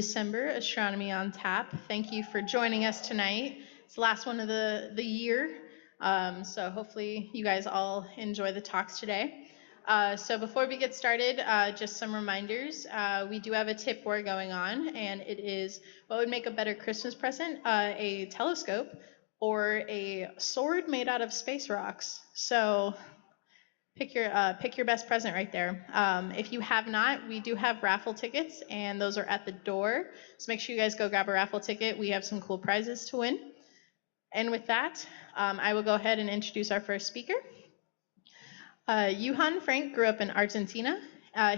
December Astronomy on Tap. Thank you for joining us tonight. It's the last one of the year, so hopefully you guys all enjoy the talks today. So before we get started, just some reminders. We do have a tip war going on, and it is what would make a better Christmas present, a telescope or a sword made out of space rocks. So pick your best present right there. If you have not, we do have raffle tickets, and those are at the door. So make sure you guys go grab a raffle ticket. We have some cool prizes to win. And with that, I will go ahead and introduce our first speaker. Johann Frank grew up in Argentina.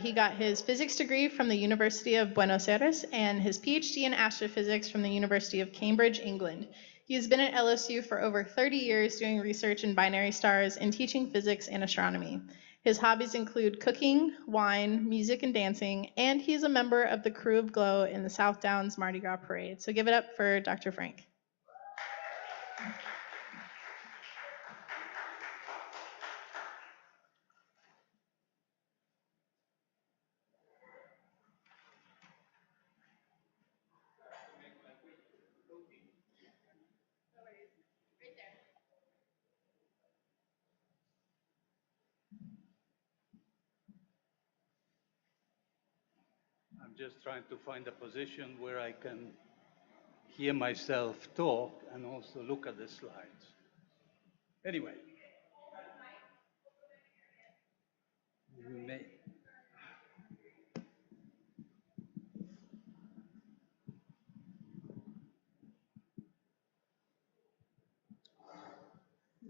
He got his physics degree from the University of Buenos Aires and his PhD in astrophysics from the University of Cambridge, England. He has been at LSU for over 30 years doing research in binary stars and teaching physics and astronomy. His hobbies include cooking, wine, music, and dancing, and he's a member of the Crew of Glow in the South Downs Mardi Gras Parade. So give it up for Dr. Frank. I'm just trying to find a position where I can hear myself talk and also look at the slides. Anyway.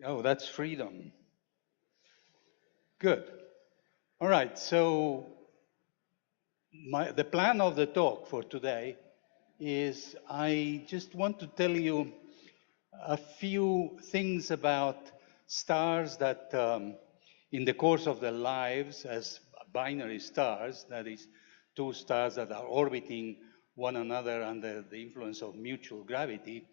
Oh, that's freedom. Good. All right, so the plan of the talk for today is I just want to tell you a few things about stars that in the course of their lives as binary stars, that is, two stars that are orbiting one another under the influence of mutual gravity,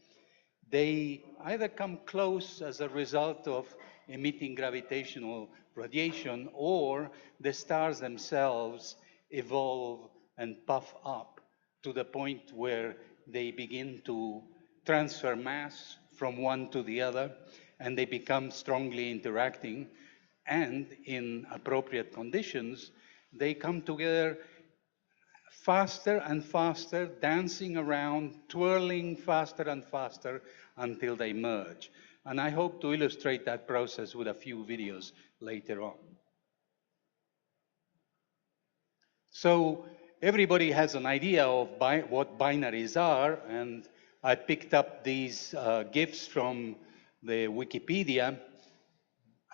they either come close as a result of emitting gravitational radiation, or the stars themselves evolve and puff up to the point where they begin to transfer mass from one to the other, and they become strongly interacting, and in appropriate conditions, they come together faster and faster, dancing around, twirling faster and faster until they merge. And I hope to illustrate that process with a few videos later on. So everybody has an idea of what binaries are, and I picked up these GIFs from the Wikipedia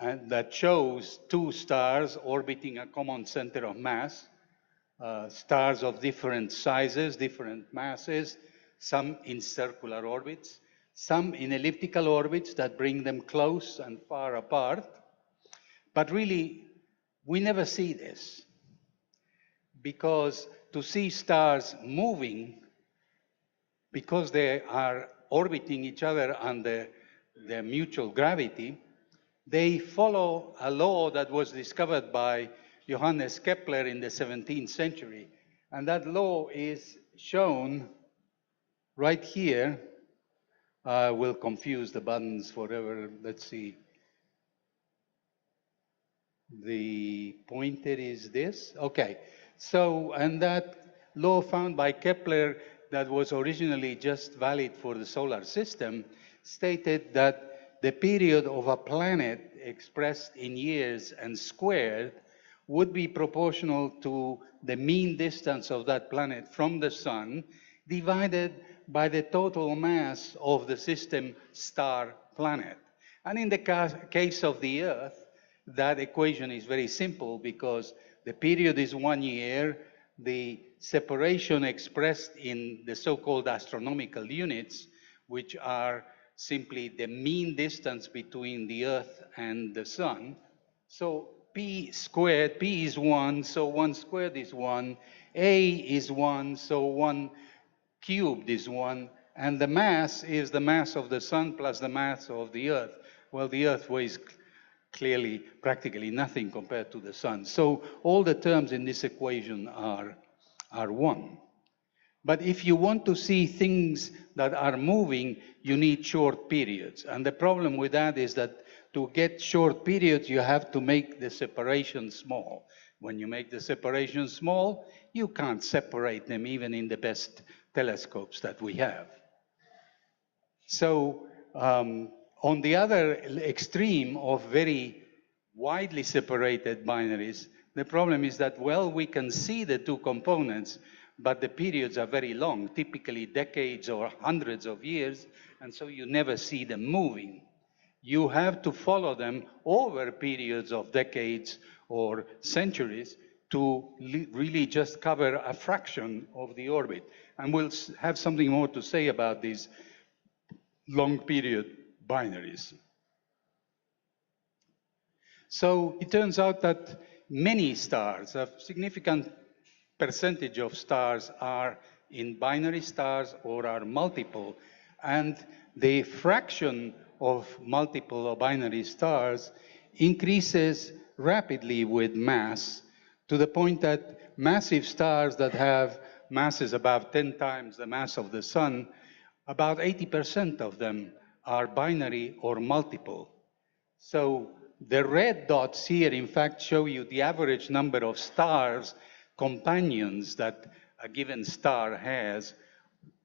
and that shows two stars orbiting a common center of mass. Stars of different sizes, different masses, some in circular orbits, some in elliptical orbits that bring them close and far apart. But really, we never see this, because to see stars moving, because they are orbiting each other under their mutual gravity, they follow a law that was discovered by Johannes Kepler in the 17th century. And that law is shown right here. I will confuse the buttons forever. Let's see. The pointer is this. Okay. So, and that law found by Kepler that was originally just valid for the solar system stated that the period of a planet expressed in years and squared would be proportional to the mean distance of that planet from the sun divided by the total mass of the system star planet. And in the case of the Earth, that equation is very simple, because the period is 1 year, the separation expressed in the so-called astronomical units, which are simply the mean distance between the Earth and the sun. So P squared, P is 1, so 1 squared is 1, A is 1, so 1 cubed is 1, and the mass is the mass of the sun plus the mass of the Earth. Well, the Earth weighs clearly practically nothing compared to the sun. So all the terms in this equation are 1. But if you want to see things that are moving, you need short periods. And the problem with that is that to get short periods, you have to make the separation small. When you make the separation small, you can't separate them even in the best telescopes that we have. So on the other extreme of very widely separated binaries, the problem is that, well, we can see the two components, but the periods are very long, typically decades or hundreds of years, and so you never see them moving. You have to follow them over periods of decades or centuries to really just cover a fraction of the orbit. And we'll have something more to say about these long period binaries. So it turns out that many stars, a significant percentage of stars are in binary stars or are multiple. And the fraction of multiple or binary stars increases rapidly with mass to the point that massive stars that have masses about 10 times the mass of the sun, about 80% of them are binary or multiple. So the red dots here, in fact, show you the average number of stars, companions that a given star has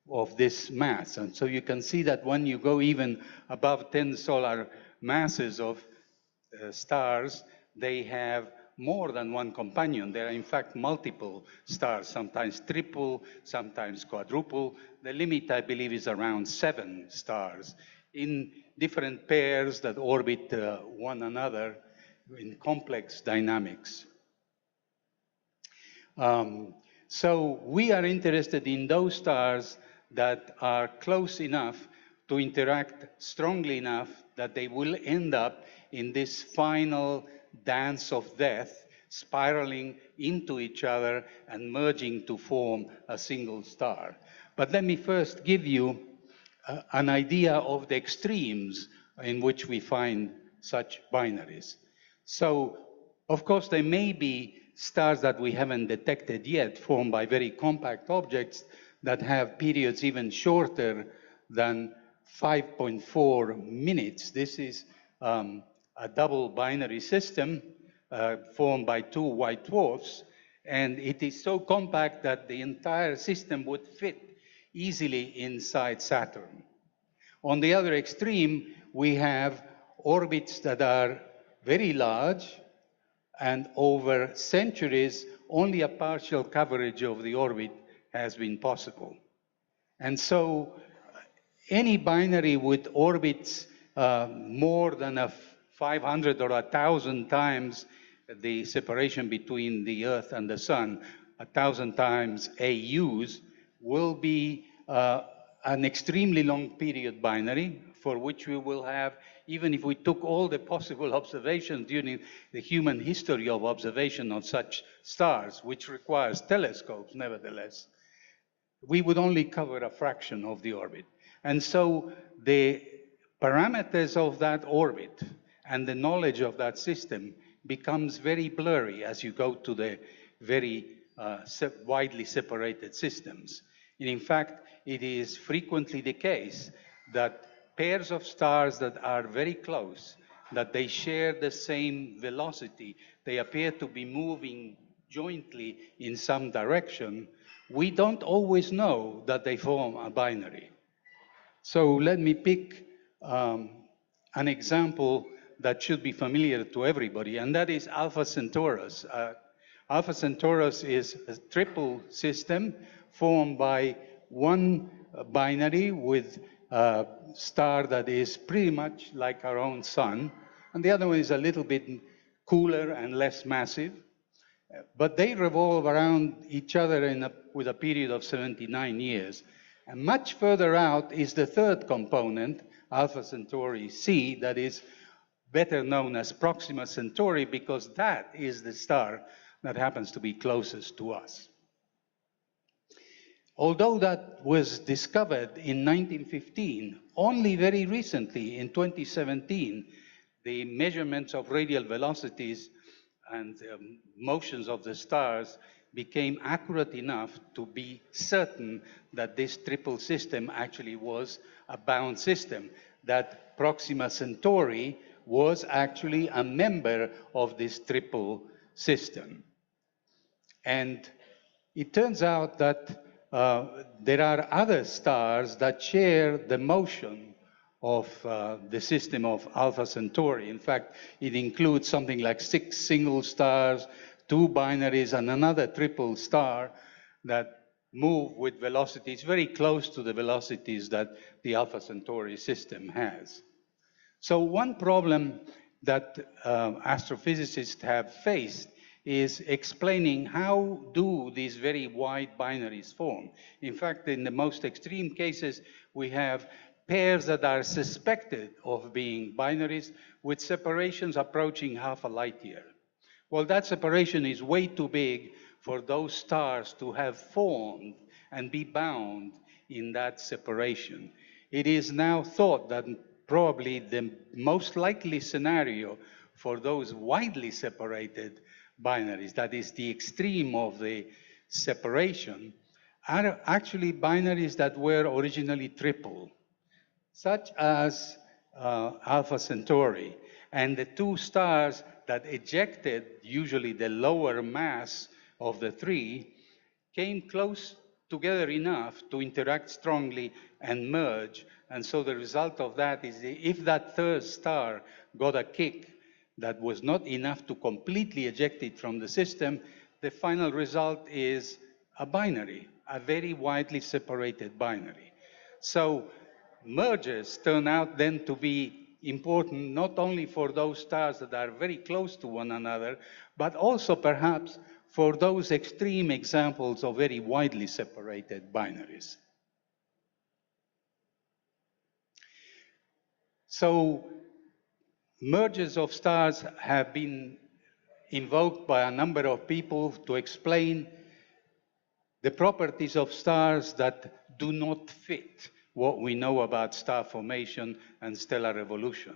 of this mass. And so you can see that when you go even above 10 solar masses of stars, they have more than one companion. There are, in fact, multiple stars, sometimes triple, sometimes quadruple. The limit, I believe, is around 7 stars in different pairs that orbit one another in complex dynamics. So we are interested in those stars that are close enough to interact strongly enough that they will end up in this final dance of death, spiraling into each other and merging to form a single star. But let me first give you an idea of the extremes in which we find such binaries. So, of course, there may be stars that we haven't detected yet, formed by very compact objects that have periods even shorter than 5.4 minutes. This is a double binary system formed by 2 white dwarfs, and it is so compact that the entire system would fit easily inside Saturn. On the other extreme, we have orbits that are very large, and over centuries, only a partial coverage of the orbit has been possible. And so any binary with orbits more than 500 or 1,000 times the separation between the Earth and the Sun, 1,000 times AUs, will be an extremely long period binary for which we will have, even if we took all the possible observations during the human history of observation of such stars, which requires telescopes nevertheless, we would only cover a fraction of the orbit. And so the parameters of that orbit and the knowledge of that system becomes very blurry as you go to the very widely separated systems. And in fact, it is frequently the case that pairs of stars that are very close, that they share the same velocity, they appear to be moving jointly in some direction, we don't always know that they form a binary. So let me pick an example that should be familiar to everybody, and that is Alpha Centaurus. Alpha Centaurus is a triple system formed by one binary with a star that is pretty much like our own sun, and the other one is a little bit cooler and less massive. But they revolve around each other with a period of 79 years. And much further out is the third component, Alpha Centauri C, that is better known as Proxima Centauri, because that is the star that happens to be closest to us. Although that was discovered in 1915, only very recently, in 2017, the measurements of radial velocities and motions of the stars became accurate enough to be certain that this triple system actually was a bound system, that Proxima Centauri was actually a member of this triple system. And it turns out that there are other stars that share the motion of the system of Alpha Centauri. In fact, it includes something like 6 single stars, 2 binaries, and another triple star that move with velocities very close to the velocities that the Alpha Centauri system has. So one problem that astrophysicists have faced is explaining how do these very wide binaries form. In fact, in the most extreme cases, we have pairs that are suspected of being binaries with separations approaching half a light year. Well, that separation is way too big for those stars to have formed and be bound in that separation. It is now thought that probably the most likely scenario for those widely separated binaries, that is the extreme of the separation, are actually binaries that were originally triple, such as Alpha Centauri. And the 2 stars that ejected, usually the lower mass of the 3, came close together enough to interact strongly and merge. And so the result of that is if that 3rd star got a kick that was not enough to completely eject it from the system, the final result is a binary, a very widely separated binary. So mergers turn out then to be important not only for those stars that are very close to one another, but also perhaps for those extreme examples of very widely separated binaries. So mergers of stars have been invoked by a number of people to explain the properties of stars that do not fit what we know about star formation and stellar evolution.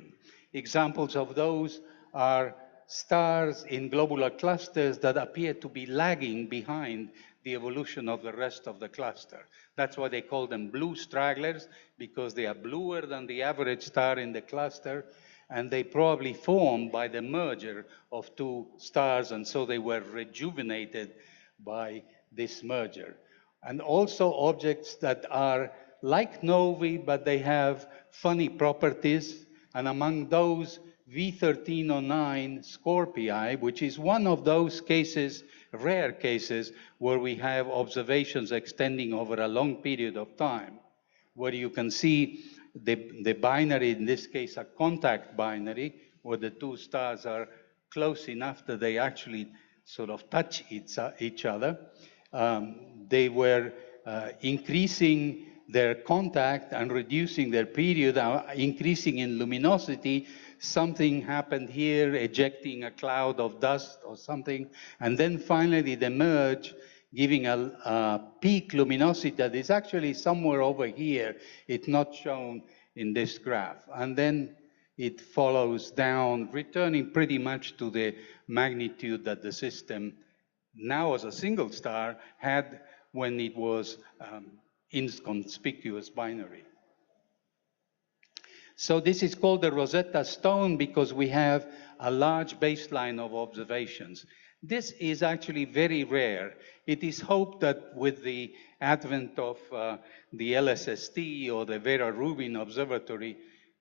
Examples of those are stars in globular clusters that appear to be lagging behind the evolution of the rest of the cluster. That's why they call them blue stragglers, because they are bluer than the average star in the cluster, and they probably formed by the merger of 2 stars, and so they were rejuvenated by this merger. And also objects that are like novae, but they have funny properties, and among those, V1309 Scorpii, which is one of those cases, rare cases, where we have observations extending over a long period of time, where you can see the binary, in this case a contact binary, where the 2 stars are close enough that they actually sort of touch each other. They were increasing their contact and reducing their period, increasing in luminosity. Something happened here, ejecting a cloud of dust or something, and then finally they merge, giving a peak luminosity that is actually somewhere over here. It's not shown in this graph. And then it follows down, returning pretty much to the magnitude that the system, now as a single star, had when it was inconspicuous binary. So this is called the Rosetta Stone because we have a large baseline of observations. This is actually very rare. It is hoped that with the advent of the LSST or the Vera Rubin Observatory,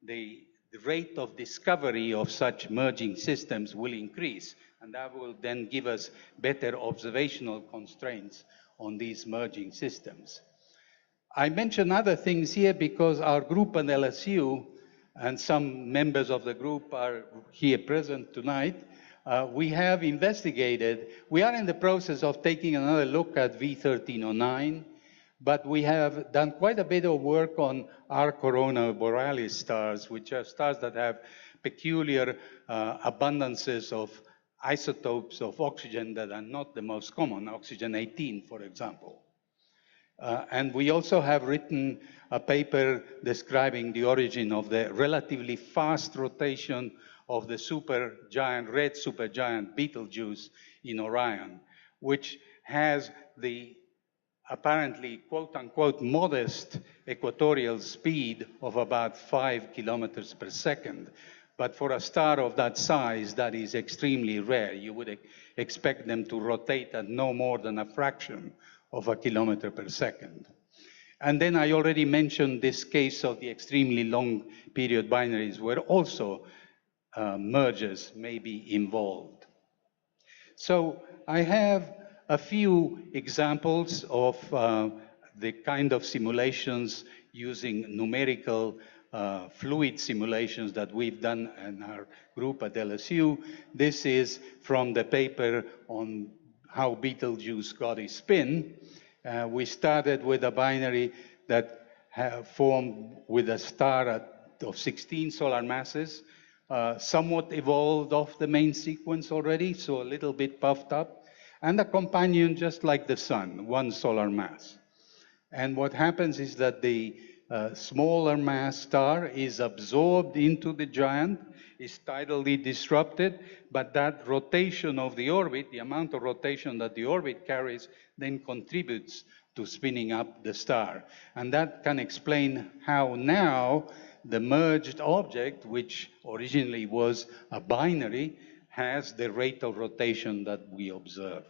the rate of discovery of such merging systems will increase, and that will then give us better observational constraints on these merging systems. I mention other things here because our group at LSU, and some members of the group are here present tonight, we have investigated. We are in the process of taking another look at V1309, but we have done quite a bit of work on our corona borealis stars, which are stars that have peculiar abundances of isotopes of oxygen that are not the most common, oxygen 18, for example. And we also have written a paper describing the origin of the relatively fast rotation of the red supergiant Betelgeuse in Orion, which has the apparently quote-unquote modest equatorial speed of about 5 kilometers per second. But for a star of that size, that is extremely rare. You would expect them to rotate at no more than a fraction of a kilometer per second. And then I already mentioned this case of the extremely long period binaries where also mergers may be involved. So I have a few examples of the kind of simulations using numerical fluid simulations that we've done in our group at LSU. This is from the paper on how Betelgeuse got its spin. We started with a binary that formed with a star of 16 solar masses, somewhat evolved off the main sequence already, so a little bit puffed up, and a companion just like the sun, 1 solar mass. And what happens is that the smaller mass star is absorbed into the giant, is tidally disrupted, but that rotation of the orbit, the amount of rotation that the orbit carries, then contributes to spinning up the star. And that can explain how now the merged object, which originally was a binary, has the rate of rotation that we observe.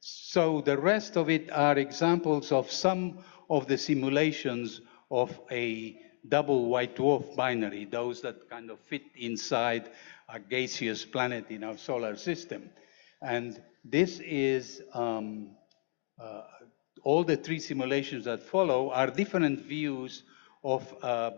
So the rest of it are examples of some of the simulations of a double white dwarf binary, those that kind of fit inside a gaseous planet in our solar system. And this is all the 3 simulations that follow are different views of a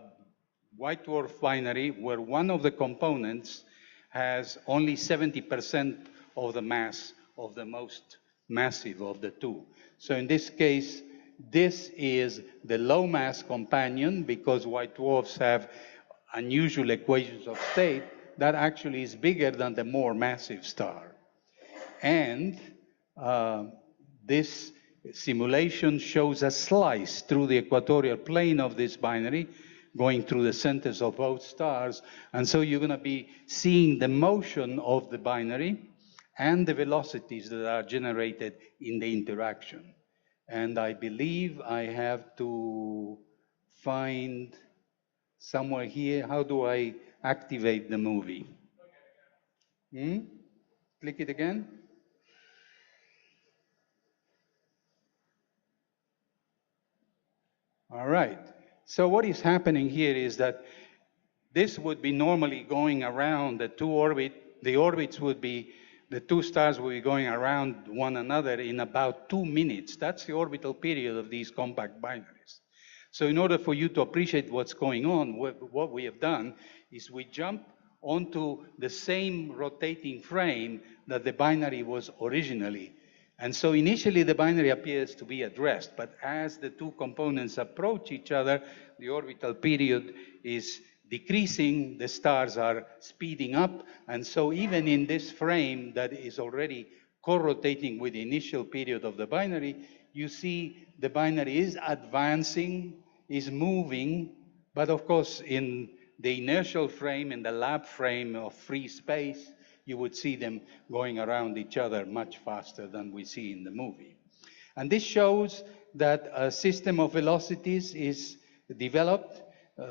white dwarf binary where one of the components has only 70% of the mass of the most massive of the 2. So in this case, this is the low mass companion because white dwarfs have unusual equations of state that actually is bigger than the more massive star. And this simulation shows a slice through the equatorial plane of this binary going through the centers of both stars. And so you're going to be seeing the motion of the binary and the velocities that are generated in the interaction. And I believe I have to find somewhere here, how do I activate the movie? Click it again. All right. So what is happening here is that this would be normally going around the 2 orbits. The orbits would be, the 2 stars will be going around one another in about 2 minutes. That's the orbital period of these compact binaries. So in order for you to appreciate what's going on, what we have done is we jump onto the same rotating frame that the binary was originally. And so initially the binary appears to be at rest, but as the 2 components approach each other, the orbital period is decreasing, the stars are speeding up, and so even in this frame that is already co-rotating with the initial period of the binary, you see the binary is advancing, is moving, but of course in the inertial frame, in the lab frame of free space, you would see them going around each other much faster than we see in the movie. And this shows that a system of velocities is developed.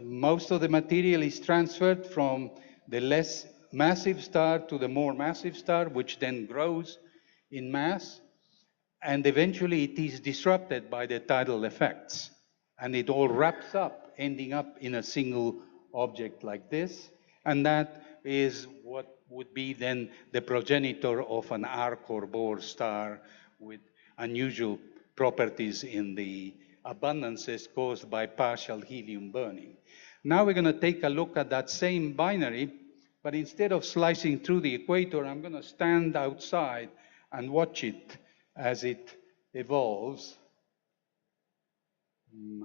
Most of the material is transferred from the less massive star to the more massive star, which then grows in mass. And eventually it is disrupted by the tidal effects. And it all wraps up, ending up in a single object like this. And that is what would be then the progenitor of an arc or Bohr star with unusual properties in the abundances caused by partial helium burning. Now we're going to take a look at that same binary, but instead of slicing through the equator, I'm going to stand outside and watch it as it evolves.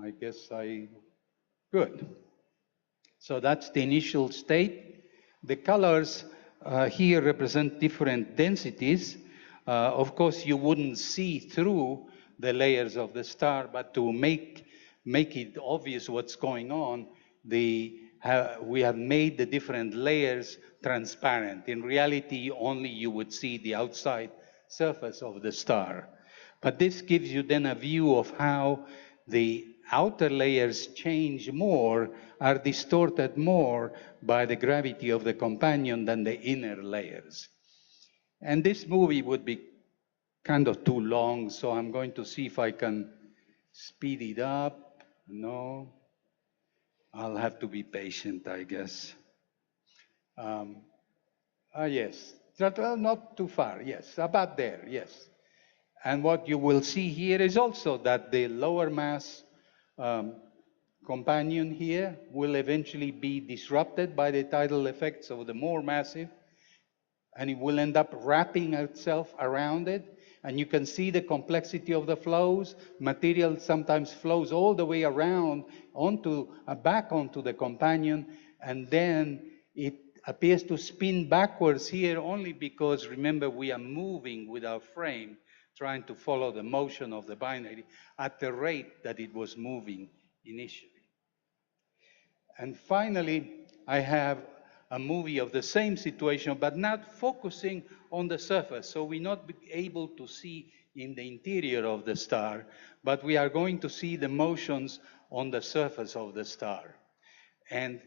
I guess good. So that's the initial state. The colors here represent different densities. Of course, you wouldn't see through the layers of the star, but to make it obvious what's going on, we have made the different layers transparent. In reality, only you would see the outside surface of the star. But this gives you then a view of how the outer layers change more, are distorted more by the gravity of the companion than the inner layers. And this movie would be kind of too long, so I'm going to see if I can speed it up. No, I'll have to be patient, I guess. Um, yes, well, not too far, yes, about there, yes. And what you will see here is also that the lower mass um, companion here will eventually be disrupted by the tidal effects of the more massive, and it will end up wrapping itself around it. And you can see the complexity of the flows. Material sometimes flows all the way around onto back onto the companion, and then it appears to spin backwards here only because, remember, we are moving with our frame, trying to follow the motion of the binary at the rate that it was moving initially. And finally, I have a movie of the same situation, but not focusing on the surface. So we're not able to see in the interior of the star, but we are going to see the motions on the surface of the star. And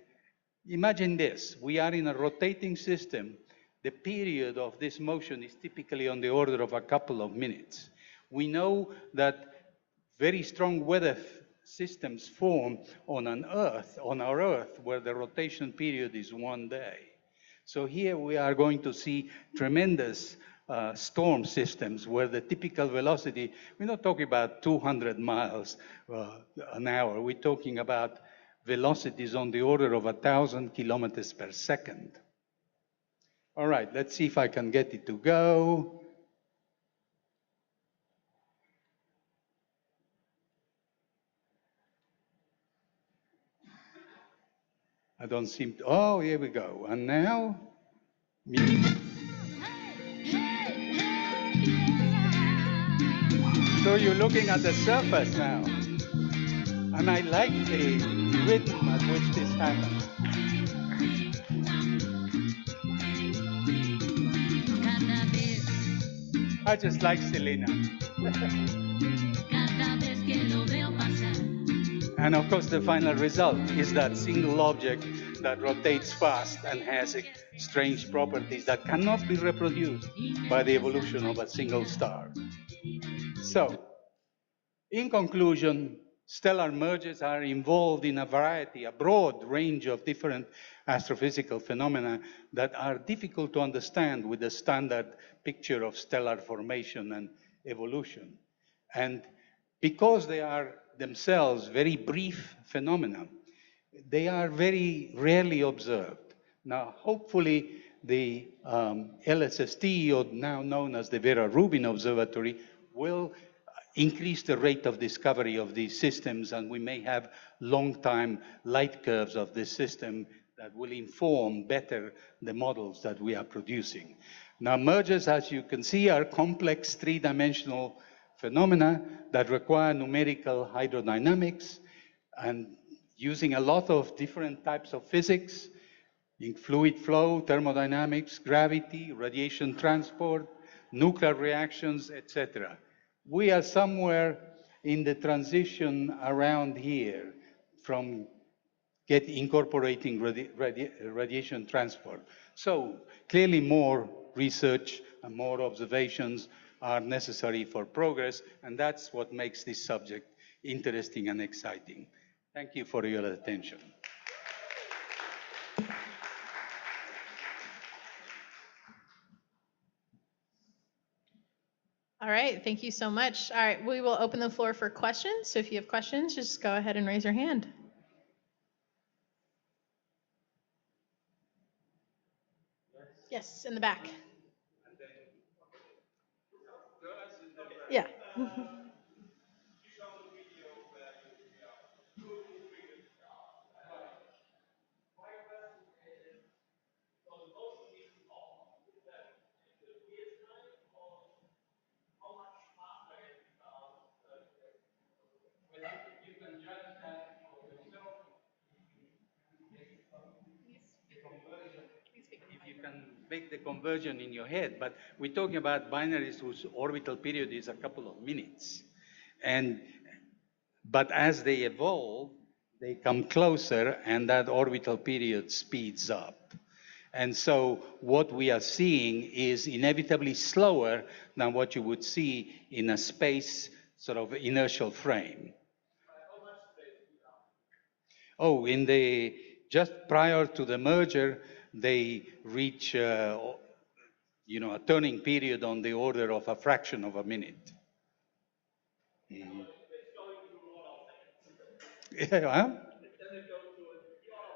imagine this, we are in a rotating system. The period of this motion is typically on the order of a couple of minutes. We know that very strong weather systems form on our Earth, where the rotation period is 1 day. So here we are going to see tremendous storm systems where the typical velocity, we're not talking about 200 miles an hour, we're talking about velocities on the order of 1,000 kilometers per second. All right, let's see if I can get it to go. I don't seem to, oh, here we go. And now, music. So you're looking at the surface now. And I like the rhythm at which this happens. I just like Selena. And of course, the final result is that single object that rotates fast and has strange properties that cannot be reproduced by the evolution of a single star. So, in conclusion, stellar mergers are involved in a broad range of different astrophysical phenomena that are difficult to understand with the standard picture of stellar formation and evolution. And because they are themselves very brief phenomena, they are very rarely observed. Now, hopefully, the LSST, or now known as the Vera Rubin Observatory, will increase the rate of discovery of these systems, and we may have long-time light curves of this system that will inform better the models that we are producing. Now, mergers, as you can see, are complex three-dimensional phenomena that require numerical hydrodynamics and using a lot of different types of physics, in fluid flow, thermodynamics, gravity, radiation transport, nuclear reactions, etc. We are somewhere in the transition around here from incorporating radiation transport. So clearly more research and more observations are necessary for progress, and that's what makes this subject interesting and exciting. Thank you for your attention. All right, thank you so much. All right, we will open the floor for questions. So if you have questions, just go ahead and raise your hand. Yes, in the back. Yeah. If you can make the conversion in your head, but we're talking about binaries whose orbital period is a couple of minutes. And, but as they evolve, they come closer and that orbital period speeds up. And so what we are seeing is inevitably slower than what you would see in a space sort of inertial frame. Oh, in the just prior to the merger, they reach a turning period on the order of a fraction of a minute. Mhm. Yeah,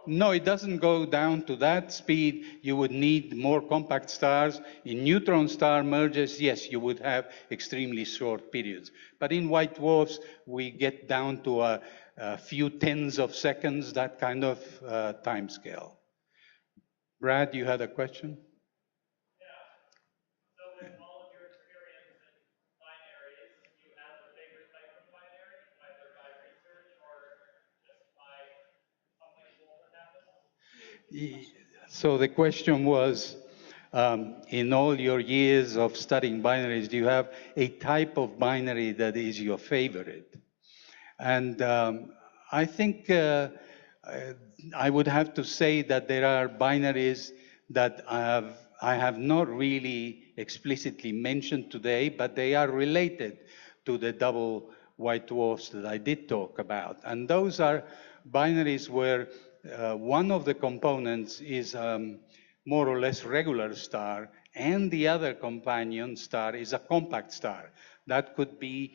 no, it doesn't go down to that speed. You would need more compact stars. In neutron star mergers, yes, you would have extremely short periods. But in white dwarfs, we get down to a few tens of seconds, that kind of time scale. Brad, you had a question? So the question was, in all your years of studying binaries, do you have a type of binary that is your favorite? And I think I would have to say that there are binaries that I have not really explicitly mentioned today, but they are related to the double white dwarfs that I did talk about. And those are binaries where one of the components is more or less regular star, and the other companion star is a compact star. That could be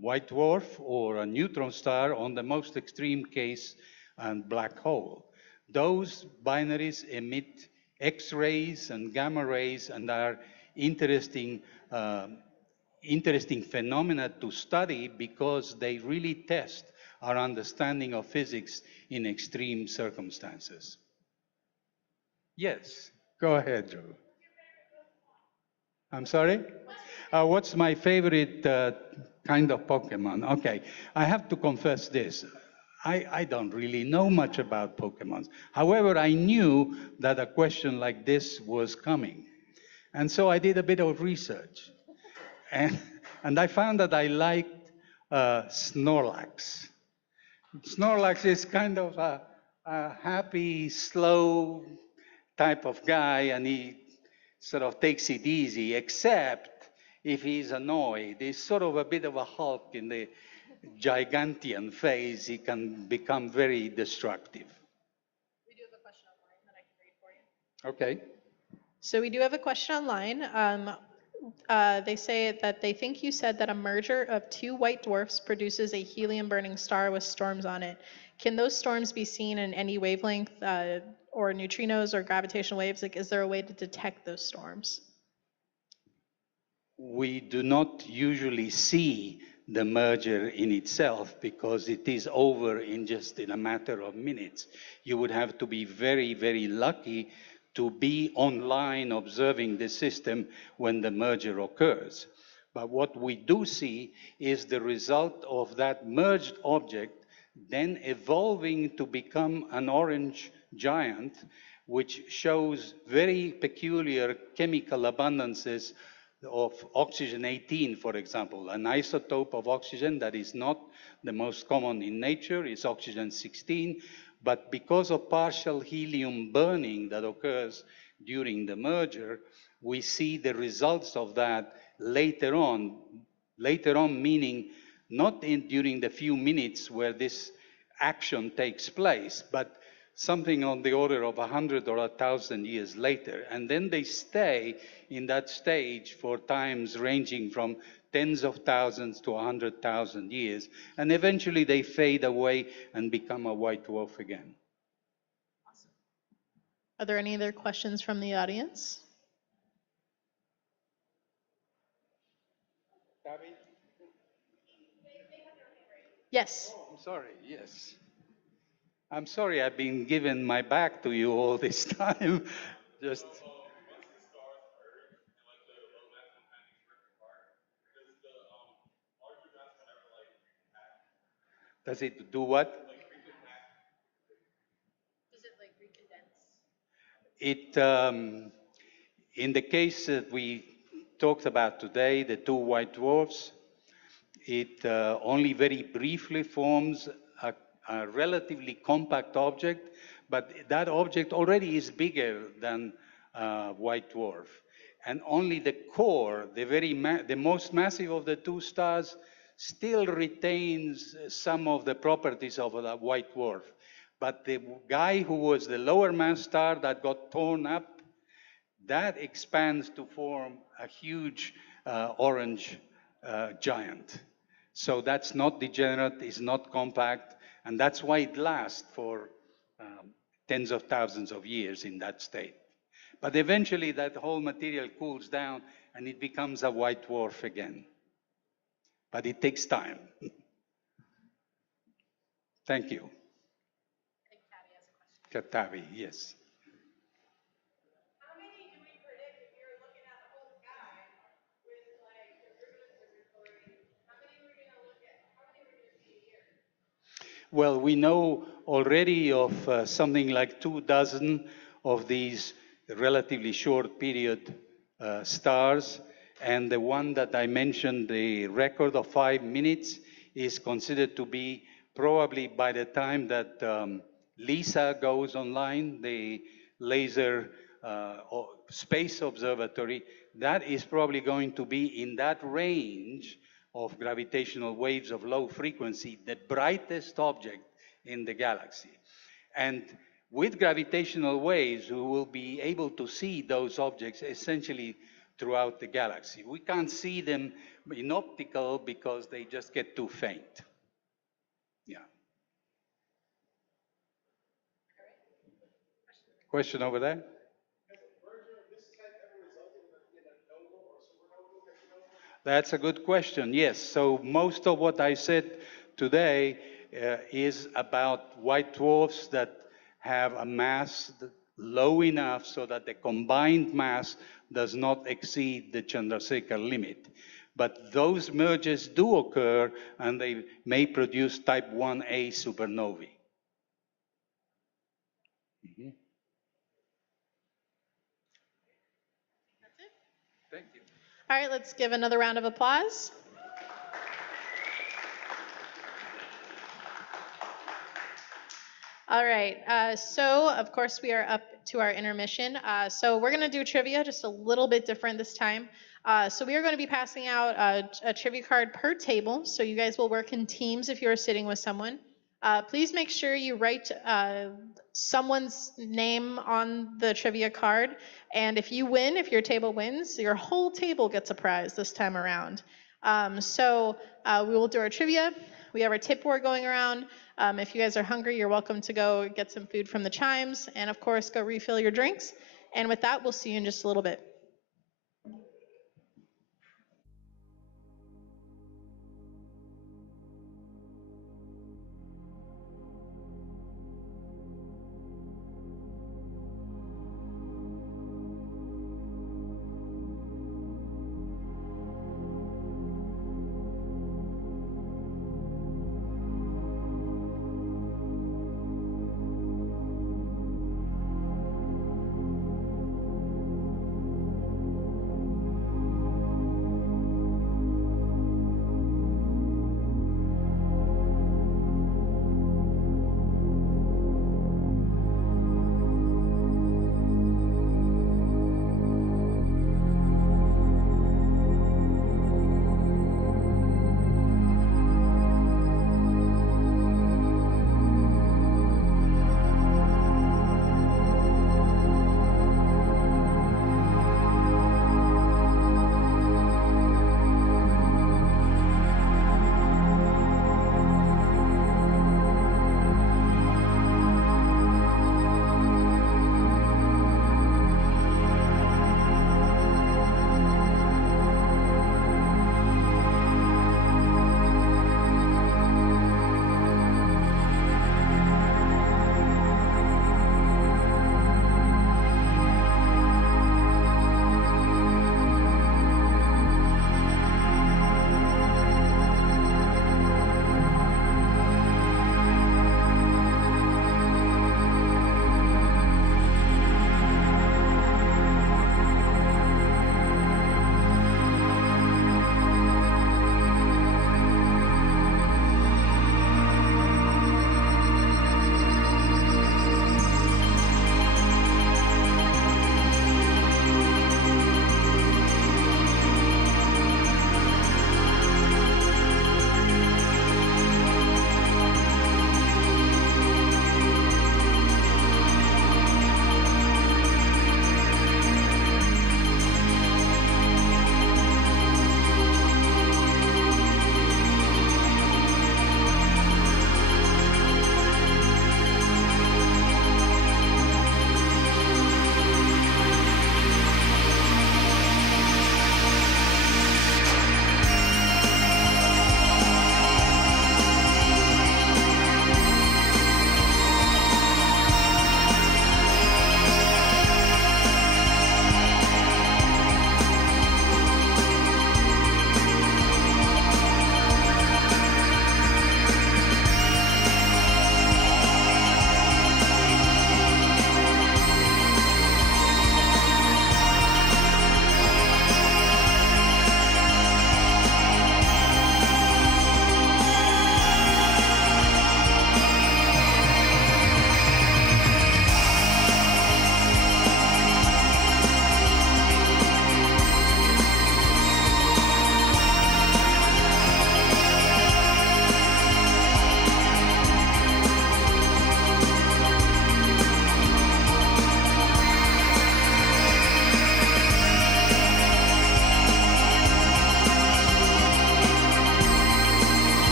white dwarf or a neutron star, on the most extreme case, and black hole. Those binaries emit X-rays and gamma rays and are interesting, interesting phenomena to study because they really test our understanding of physics in extreme circumstances. Yes, go ahead, Drew. I'm sorry? What's my favorite kind of Pokemon? Okay, I have to confess this. I don't really know much about Pokemons. However, I knew that a question like this was coming. And so I did a bit of research. And, and I found that I liked Snorlax. Snorlax is kind of a happy, slow type of guy, and he sort of takes it easy, except if he's annoyed. He's sort of a bit of a Hulk in the gigantian phase. He can become very destructive. We do have a question online that I can read for you. Okay. So we do have a question online. They say that they think you said that a merger of two white dwarfs produces a helium-burning star with storms on it. Can those storms be seen in any wavelength, or neutrinos or gravitational waves? Like, is there a way to detect those storms? We do not usually see the merger in itself because it is over in a matter of minutes. You would have to be very, very lucky to be online observing the system when the merger occurs. But what we do see is the result of that merged object then evolving to become an orange giant, which shows very peculiar chemical abundances of oxygen 18, for example. An isotope of oxygen that is not the most common in nature is oxygen 16, but because of partial helium burning that occurs during the merger, we see the results of that later on. Later on meaning not during the few minutes where this action takes place, but something on the order of 100 or 1,000 years later. And then they stay in that stage for times ranging from tens of thousands to 100,000 years. And eventually they fade away and become a white dwarf again. Awesome. Are there any other questions from the audience? Yes. Oh, I'm sorry, yes. I'm sorry I've been giving my back to you all this time. Just. Does it do what? Does it like recondense? It In the case that we talked about today, the two white dwarfs, it only very briefly forms a relatively compact object, but that object already is bigger than white dwarf. And only the core, the most massive of the two stars, still retains some of the properties of a white dwarf. But the guy who was the lower mass star that got torn up, that expands to form a huge orange giant. So that's not degenerate, it's not compact, and that's why it lasts for tens of thousands of years in that state. But eventually that whole material cools down and it becomes a white dwarf again. But it takes time. Thank you. Katavi, yes. Well, we know already of something like 24 of these relatively short period stars. And the one that I mentioned, the record of 5 minutes, is considered to be probably by the time that LISA goes online, the Laser Space Observatory, that is probably going to be in that range of gravitational waves of low frequency, the brightest object in the galaxy. And with gravitational waves, we will be able to see those objects essentially throughout the galaxy. We can't see them in optical because they just get too faint. Yeah. Question over there? That's a good question, yes. So most of what I said today is about white dwarfs that have a mass low enough so that the combined mass does not exceed the Chandrasekhar limit. But those mergers do occur and they may produce type 1a supernovae. Mm-hmm. That's it. Thank you. All right, let's give another round of applause. All right, so of course we are up to our intermission. So we're gonna do trivia just a little bit different this time. So we are gonna be passing out a trivia card per table. So you guys will work in teams if you're sitting with someone. Please make sure you write someone's name on the trivia card. And if you win, if your table wins, your whole table gets a prize this time around. So we will do our trivia. We have our tip board going around. If you guys are hungry, you're welcome to go get some food from the chimes. And of course, go refill your drinks. And with that, we'll see you in just a little bit.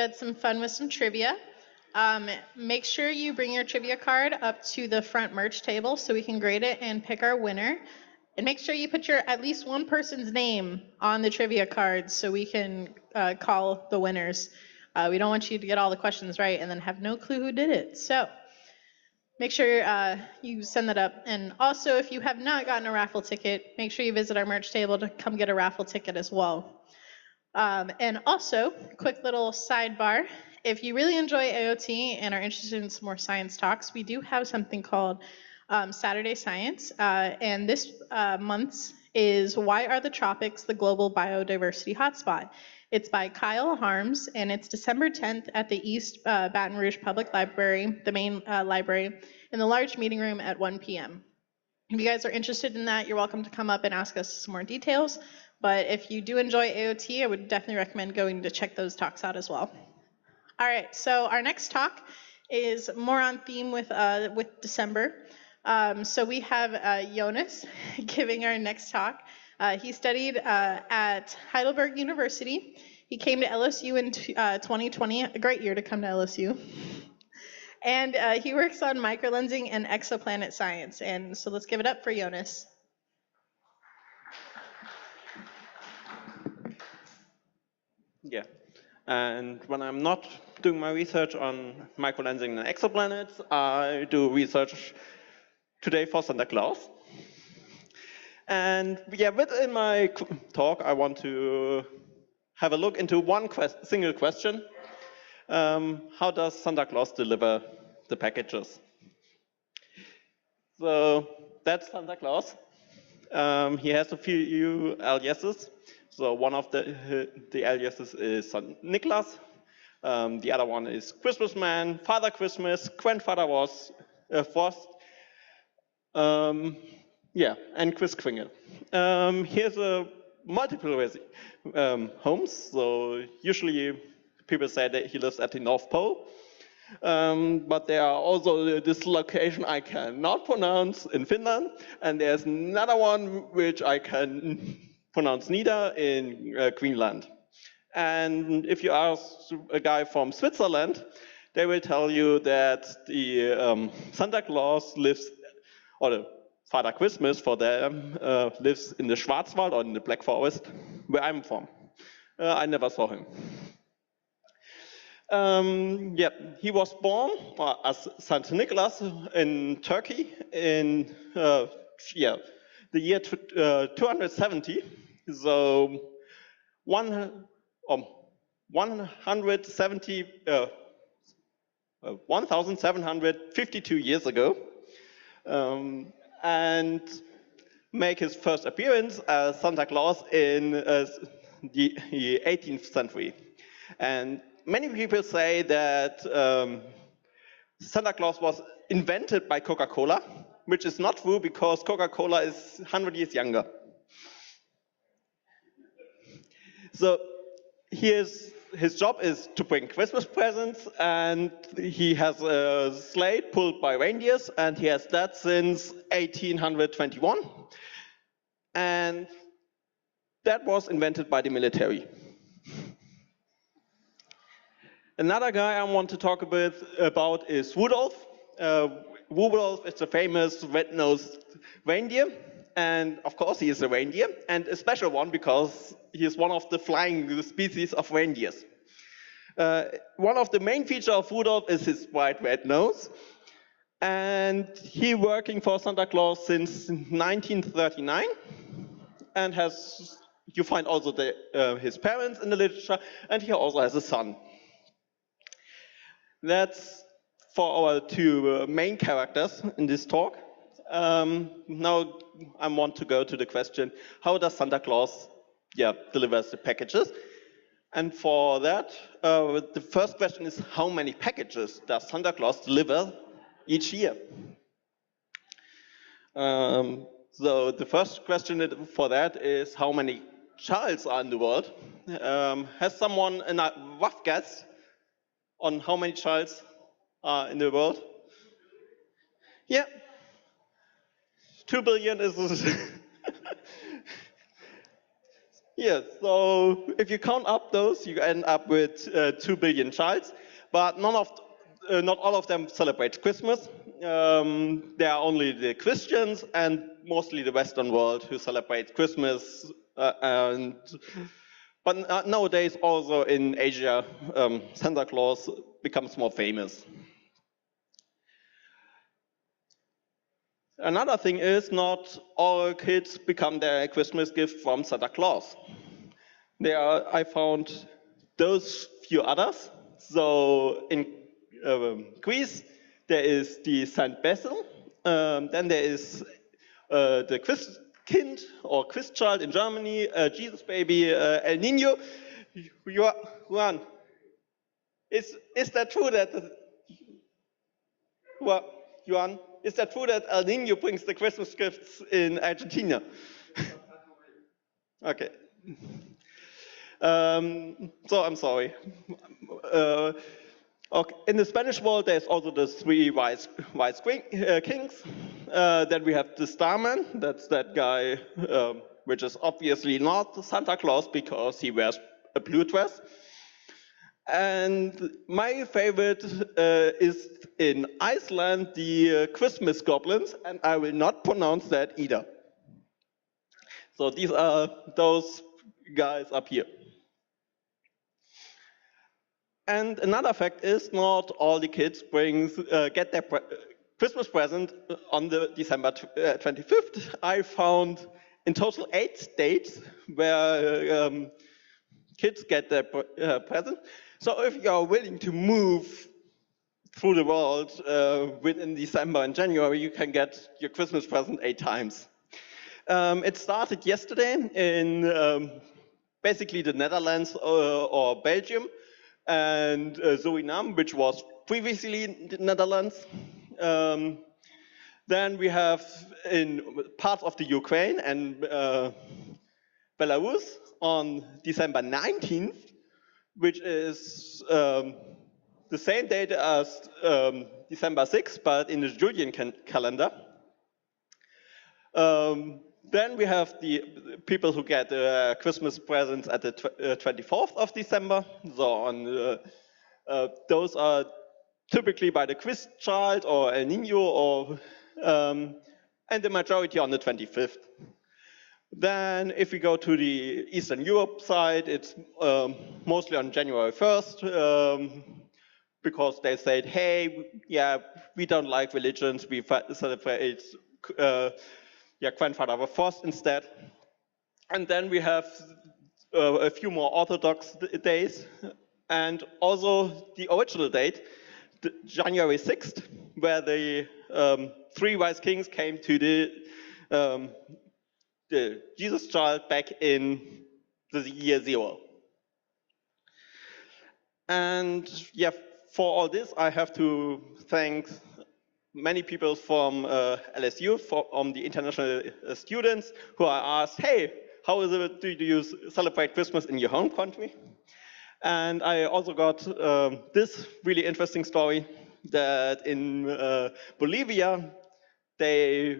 had some fun with some trivia. Make sure you bring your trivia card up to the front merch table so we can grade it and pick our winner. And make sure you put your at least one person's name on the trivia card so we can call the winners. We don't want you to get all the questions right and then have no clue who did it. So make sure you send that up. And also, if you have not gotten a raffle ticket, make sure you visit our merch table to come get a raffle ticket as well. And also, quick little sidebar, if you really enjoy AOT and are interested in some more science talks, we do have something called Saturday Science. And this month's is Why Are the Tropics the Global Biodiversity Hotspot? It's by Kyle Harms, and it's December 10th at the East Baton Rouge Public Library, the main library, in the large meeting room at 1 p.m. If you guys are interested in that, you're welcome to come up and ask us some more details. But if you do enjoy AOT, I would definitely recommend going to check those talks out as well. All right, so our next talk is more on theme with December. So we have Jonas giving our next talk. He studied at Heidelberg University. He came to LSU in 2020, a great year to come to LSU. And he works on microlensing and exoplanet science. And so let's give it up for Jonas. Yeah, and when I'm not doing my research on microlensing and exoplanets, I do research today for Santa Claus. And yeah, within my talk, I want to have a look into one single question. How does Santa Claus deliver the packages? So that's Santa Claus. He has a few aliases. So one of the aliases is St. Nicholas. The other one is Christmas Man, Father Christmas, Grandfather Frost, and Chris Kringle. Here's a multiple homes. So usually people say that he lives at the North Pole. But there are also this location I cannot pronounce in Finland, and there's another one which I can pronounce neither in Greenland. And if you ask a guy from Switzerland, they will tell you that the Santa Claus lives, or the Father Christmas for them, lives in the Schwarzwald or in the Black Forest, where I'm from. I never saw him. He was born as Saint Nicholas in Turkey in the year 270. So 1752 years ago, and make his first appearance as Santa Claus in the 18th century. And many people say that Santa Claus was invented by Coca-Cola, which is not true because Coca-Cola is 100 years younger. So his job is to bring Christmas presents, and he has a sleigh pulled by reindeers, and he has that since 1821. And that was invented by the military. Another guy I want to talk a bit about is Rudolph. Rudolph is the famous red-nosed reindeer, and of course he is a reindeer, and a special one because he is one of the flying species of reindeers. One of the main features of Rudolph is his bright red nose, and he working for Santa Claus since 1939, and you find also his parents in the literature, and he also has a son. That's for our two main characters in this talk. Now I want to go to the question, how does Santa Claus delivers the packages? And for that, the first question is, how many packages does Santa Claus deliver each year? So the first question for that is, how many childs are in the world? Has someone a rough guess on how many childs are in the world? Yeah. 2 billion is... Yes, so if you count up those, you end up with 2 billion childs, but not all of them celebrate Christmas. There are only the Christians and mostly the Western world who celebrate Christmas. But nowadays, also in Asia, Santa Claus becomes more famous. Another thing is not all kids become their Christmas gift from Santa Claus. I found those few others. So in Greece, there is the Saint Basil. Then there is the Christkind or Christchild in Germany, Jesus baby, El Nino. Juan, is that true that Juan, is that true that El Nino brings the Christmas gifts in Argentina? Okay. So I'm sorry. Okay. In the Spanish world, there's also the three wise kings. Then we have the Starman. That's that guy, which is obviously not Santa Claus because he wears a blue dress. And my favorite is in Iceland, the Christmas goblins, and I will not pronounce that either. So these are those guys up here. And another fact is not all the kids get their Christmas present on the December 25th. I found in total 8 states where kids get their present. So if you are willing to move through the world within December and January, you can get your Christmas present 8 times. It started yesterday in basically the Netherlands or Belgium and Suriname, which was previously the Netherlands. Then we have in parts of the Ukraine and Belarus on December 19th, which is the same date as December 6th, but in the Julian calendar. Then we have the people who get Christmas presents at the 24th of December. So those are typically by the Christchild or El Nino, and the majority on the 25th. Then if we go to the Eastern Europe side, it's mostly on January 1st, because they said, hey, yeah, we don't like religions, we celebrate Grandfather Frost instead. And then we have a few more Orthodox days, and also the original date, January 6th, where the 3 wise kings came to the Jesus child back in the year 0. And yeah, for all this, I have to thank many people from LSU, from the international students, who I asked, hey, how is it, do you celebrate Christmas in your home country? And I also got this really interesting story that in Bolivia, they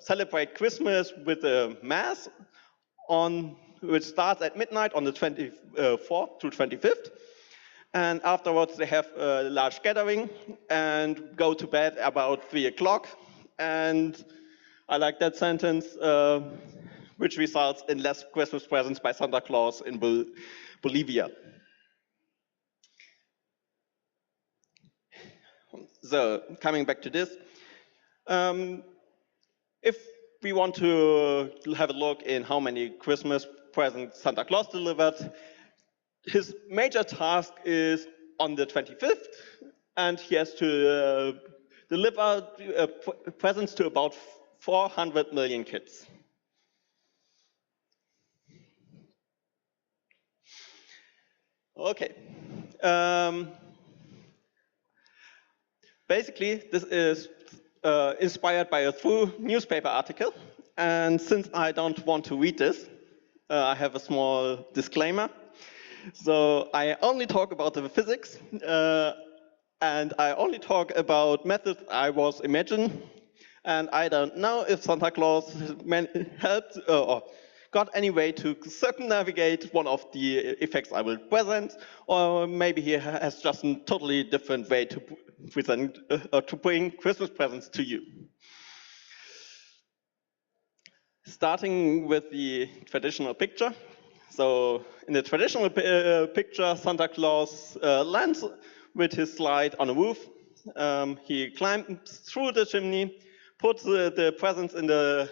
celebrate Christmas with a mass which starts at midnight on the 24th to 25th. And afterwards, they have a large gathering and go to bed about 3 o'clock. And I like that sentence, which results in less Christmas presents by Santa Claus in Bolivia. So, coming back to this, if we want to have a look in how many Christmas presents Santa Claus delivered, his major task is on the 25th, and he has to deliver presents to about 400 million kids. Okay. Basically, this is inspired by a true newspaper article, and since I don't want to read this, I have a small disclaimer. So I only talk about the physics, and I only talk about methods I was imagining, and I don't know if Santa Claus helped or got any way to circumnavigate one of the effects I will present, or maybe he has just a totally different way to present, to bring Christmas presents to you. Starting with the traditional picture. So in the traditional picture, Santa Claus lands with his slide on a roof. He climbs through the chimney, puts the presents in the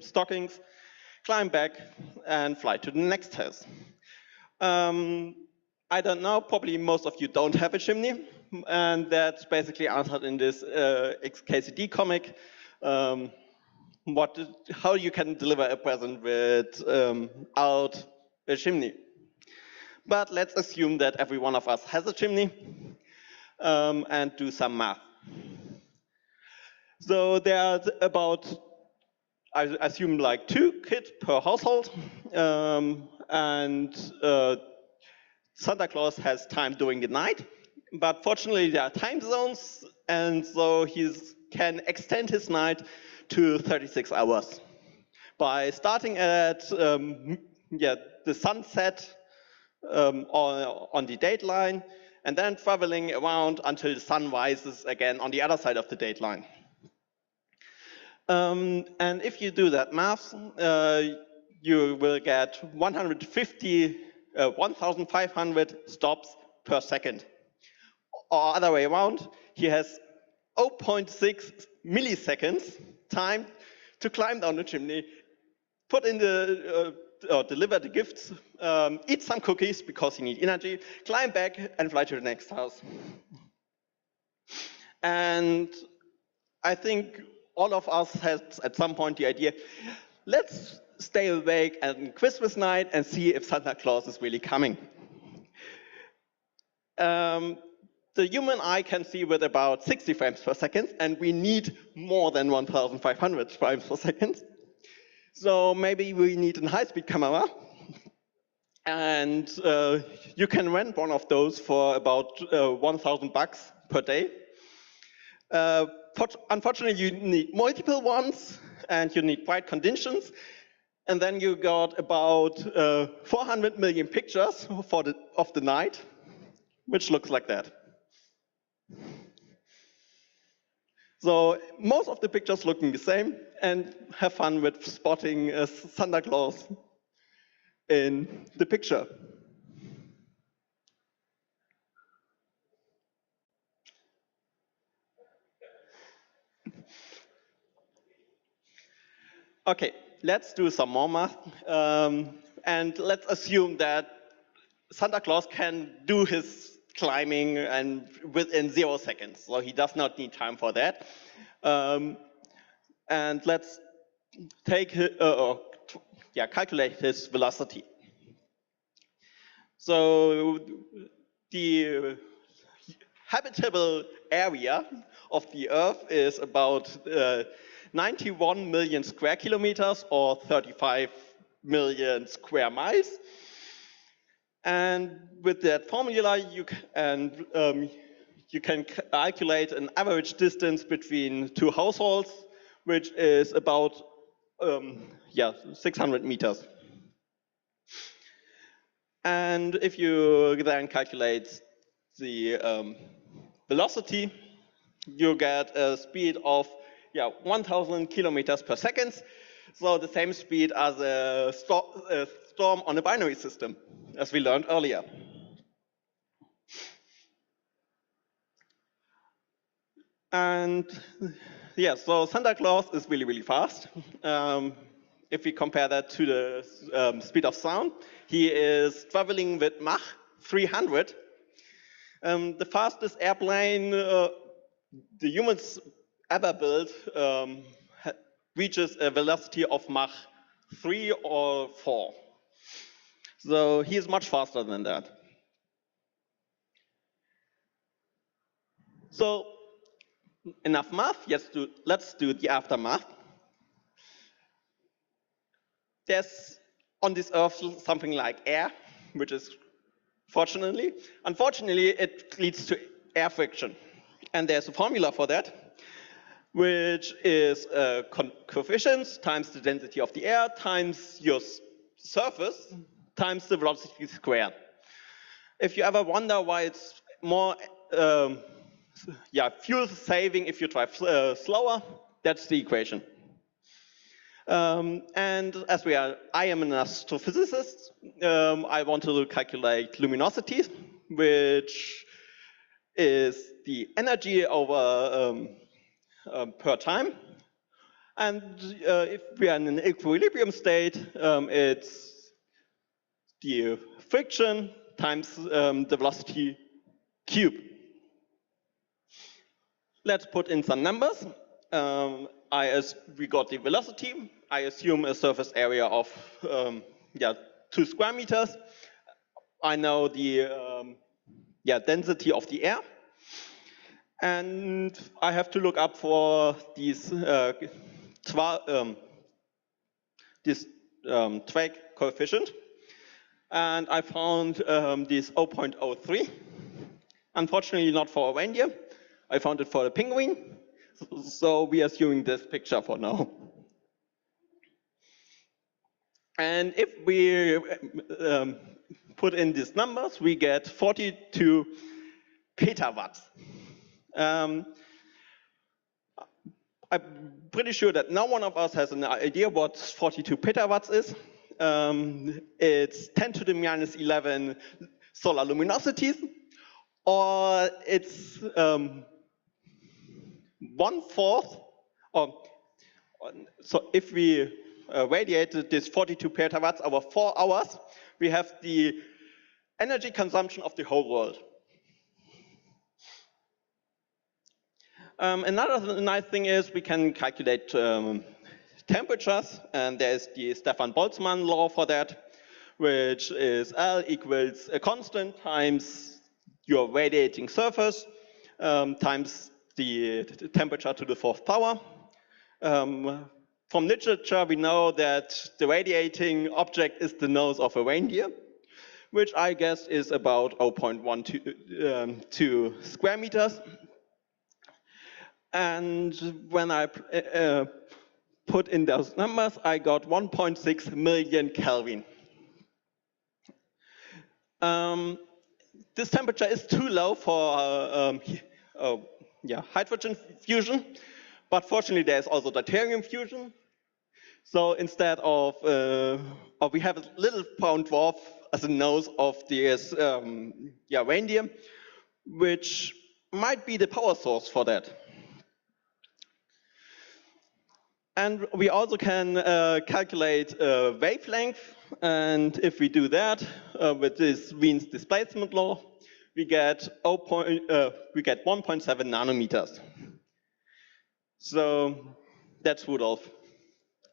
stockings, climb back, and fly to the next house. I don't know, probably most of you don't have a chimney, and that's basically answered in this XKCD comic. How you can deliver a present without a chimney. But let's assume that every one of us has a chimney and do some math. So there are about, I assume, like 2 kids per household, and Santa Claus has time during the night, but fortunately there are time zones, and so he can extend his night to 36 hours by starting at the sunset on the dateline, and then traveling around until the sun rises again on the other side of the dateline. And if you do that math, you will get 1,500 stops per second. Or other way around, he has 0.6 milliseconds time to climb down the chimney, put in deliver the gifts, eat some cookies because he needs energy, climb back and fly to the next house. And I think all of us has at some point the idea, let's stay awake on Christmas night and see if Santa Claus is really coming. The human eye can see with about 60 frames per second, and we need more than 1,500 frames per second. So maybe we need a high-speed camera, and you can rent one of those for about $1,000 per day. Unfortunately, you need multiple ones, and you need bright conditions, and then you got about 400 million pictures of the night, which looks like that. So most of the pictures looking the same, and have fun with spotting Santa Claus in the picture. Okay, let's do some more math, and let's assume that Santa Claus can do his climbing and within 0 seconds, so he does not need time for that. And let's take calculate his velocity. So the habitable area of the Earth is about 91 million square kilometers, or 35 million square miles. And with that formula, you can calculate an average distance between 2 households, which is about 600 meters. And if you then calculate the velocity, you get a speed of 1,000 kilometers per second. So the same speed as a storm on a binary system, as we learned earlier. And so Santa Claus is really, really fast. If we compare that to the speed of sound, he is traveling with Mach 300. The fastest airplane the humans ever built reaches a velocity of Mach 3 or 4. So he is much faster than that. So enough math, let's do the aftermath. There's on this Earth something like air, which is unfortunately, it leads to air friction. And there's a formula for that. which is coefficient times the density of the air times your surface times the velocity squared. If you ever wonder why it's more fuel saving if you drive slower, that's the equation. And as I am an astrophysicist, I want to calculate luminosity, which is the energy over per time. And if we are in an equilibrium state, it's the friction times the velocity cube. Let's put in some numbers. We got the velocity. I assume a surface area of 2 square meters. I know the density of the air. And I have to look up for this Drake coefficient. And I found this 0.03. Unfortunately, not for a reindeer. I found it for a penguin. So we are assuming this picture for now. And if we put in these numbers, we get 42 petawatts. I'm pretty sure that no one of us has an idea what 42 petawatts is. It's 10 to the minus 11 solar luminosities, or it's 1/4. So if we radiated this 42 petawatts over 4 hours, we have the energy consumption of the whole world. Another nice thing is we can calculate temperatures, and there's the Stefan Boltzmann law for that, which is L equals a constant times your radiating surface times the temperature to the 4th power. From literature, we know that the radiating object is the nose of a reindeer, which I guess is about 0.12 square meters. And when I put in those numbers, I got 1.6 million Kelvin. This temperature is too low for hydrogen fusion, but fortunately there's also deuterium fusion. So instead of, we have a little brown dwarf as a nose of this reindeer, which might be the power source for that. And we also can calculate wavelength, and if we do that with this Wien's displacement law, we get 1.7 nanometers. So that's Rudolph.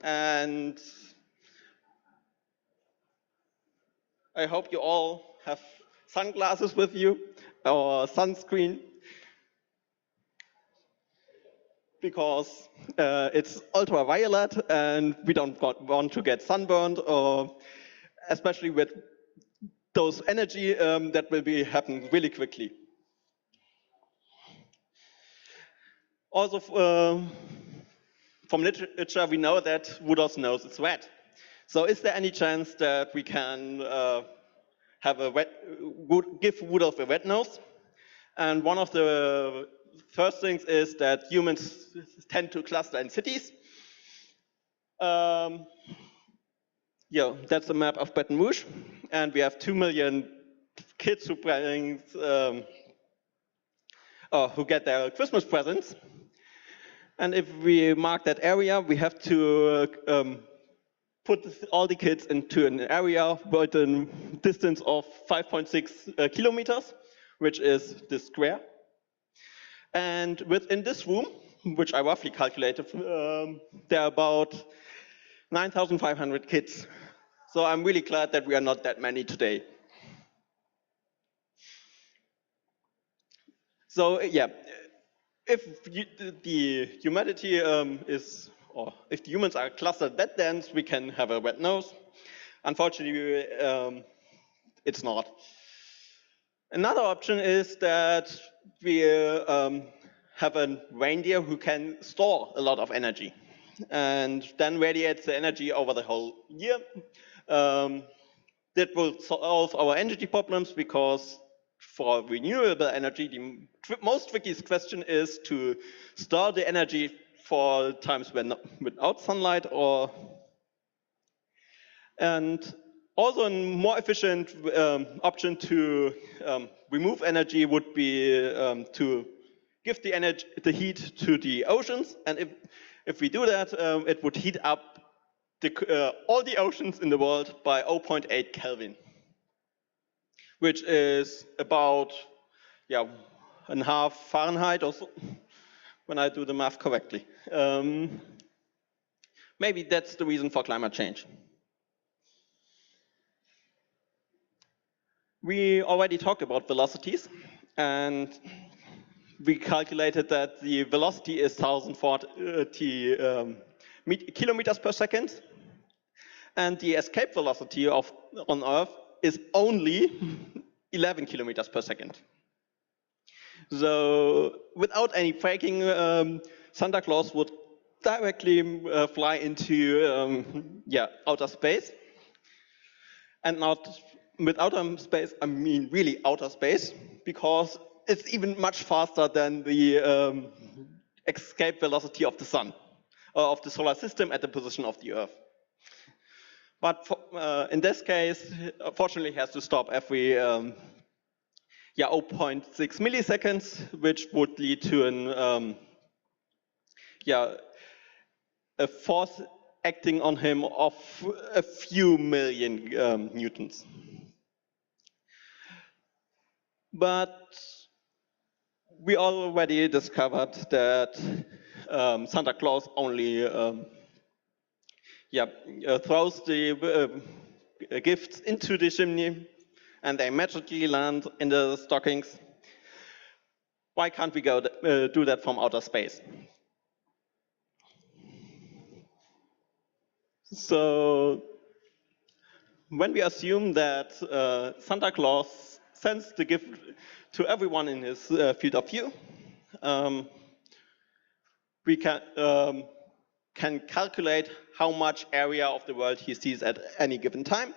And I hope you all have sunglasses with you or sunscreen, because it's ultraviolet and we don't want to get sunburned, or especially with those energy that will be happening really quickly. Also, from literature, we know that Rudolph's nose is red. So is there any chance that we can give Rudolph a red nose? And one of the first things is that humans tend to cluster in cities. That's a map of Baton Rouge. And we have 2 million kids who get their Christmas presents. And if we mark that area, we have to put all the kids into an area with a distance of 5.6 kilometers, which is this square. And within this room, which I roughly calculated, there are about 9,500 kids. So I'm really glad that we are not that many today. So yeah, if the humanity if the humans are clustered that dense, we can have a red nose. Unfortunately, it's not. Another option is that we have a reindeer who can store a lot of energy and then radiates the energy over the whole year. That will solve our energy problems because for renewable energy, the most trickiest question is to store the energy for times when without sunlight and also a more efficient option to remove energy would be to give the heat to the oceans, and if we do that, it would heat up all the oceans in the world by 0.8 Kelvin, which is about and a half Fahrenheit or so, when I do the math correctly. Maybe that's the reason for climate change. We already talked about velocities, and we calculated that the velocity is 1040 kilometers per second, and the escape velocity on Earth is only 11 kilometers per second. So without any braking, Santa Claus would directly fly into outer space, and not with outer space, I mean really outer space, because it's even much faster than the escape velocity of the sun, of the solar system at the position of the Earth. But in this case, fortunately, it has to stop every 0.6 milliseconds, which would lead to a force acting on him of a few million newtons. But we already discovered that Santa Claus only throws the gifts into the chimney and they magically land in the stockings. Why can't we go do that from outer space? So when we assume that Santa Claus sends the gift to everyone in his field of view, we can calculate how much area of the world he sees at any given time.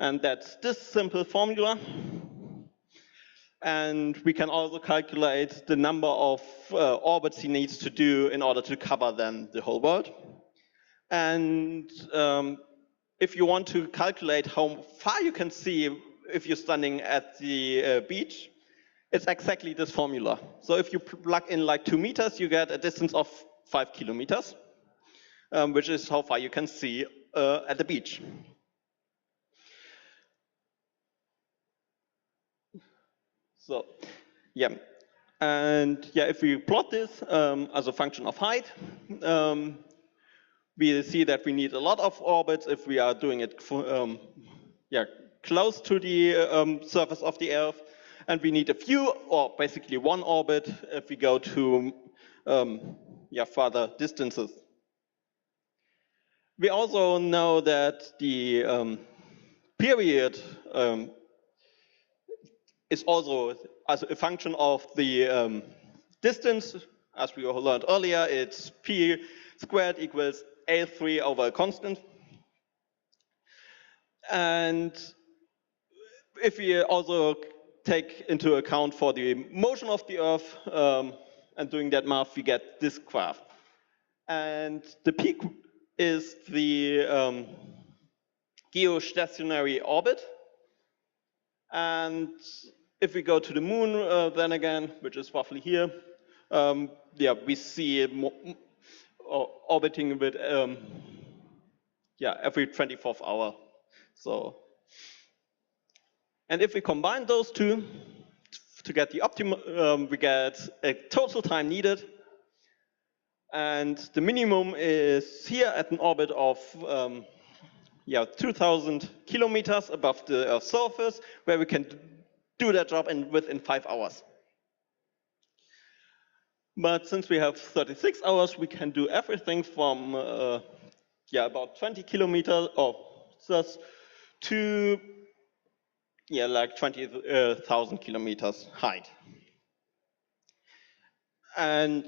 And that's this simple formula. And we can also calculate the number of orbits he needs to do in order to cover then the whole world. And if you want to calculate how far you can see if you're standing at the beach, it's exactly this formula. So if you plug in like 2 meters, you get a distance of 5 kilometers, which is how far you can see at the beach. So, and if we plot this as a function of height, we see that we need a lot of orbits if we are doing it close to the surface of the Earth, and we need a few, or basically one orbit, if we go to further distances. We also know that the period is also as a function of the distance. As we learned earlier, it's p squared equals A3 over a constant. And if we also take into account for the motion of the Earth and doing that math, we get this graph. And the peak is the geostationary orbit. And if we go to the moon, then again, which is roughly here, we see it orbiting with every 24th hour. So, and if we combine those two to get the optimum, we get a total time needed. And the minimum is here at an orbit of 2,000 kilometers above the Earth's surface, where we can do that job within 5 hours. But since we have 36 hours, we can do everything from about 20 kilometers or just to like 20,000 kilometers height. And